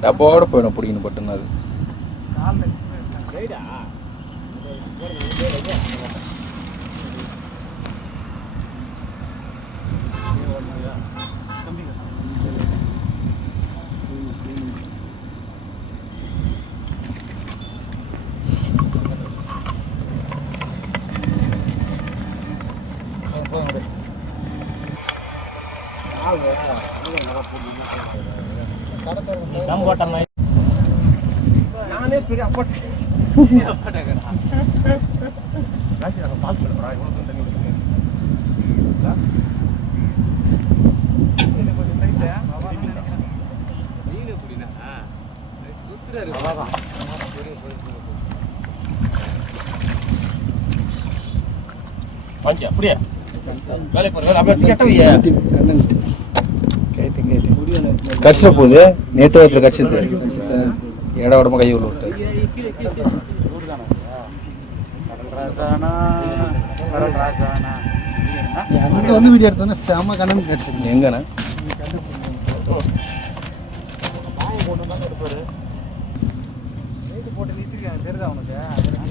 டப்பாவோட போயிடும் பிடிக்கணும் பட்டுன்னு அது நானே பெரிய அப்பாட்ட அப்படியே வேலை கடிச்சிட போகுது நேற்று வாரத்தில் கடிச்சது ஏடா உடம்பு கை உள்ள விட்டு அங்கே வந்து வீடியோ எடுத்தோன்னா செம கண்ணன் கிடச்சிருக்கு எங்கண்ணா போட்டு நிறுத்திருக்காங்க தெரியுதா உனக்கு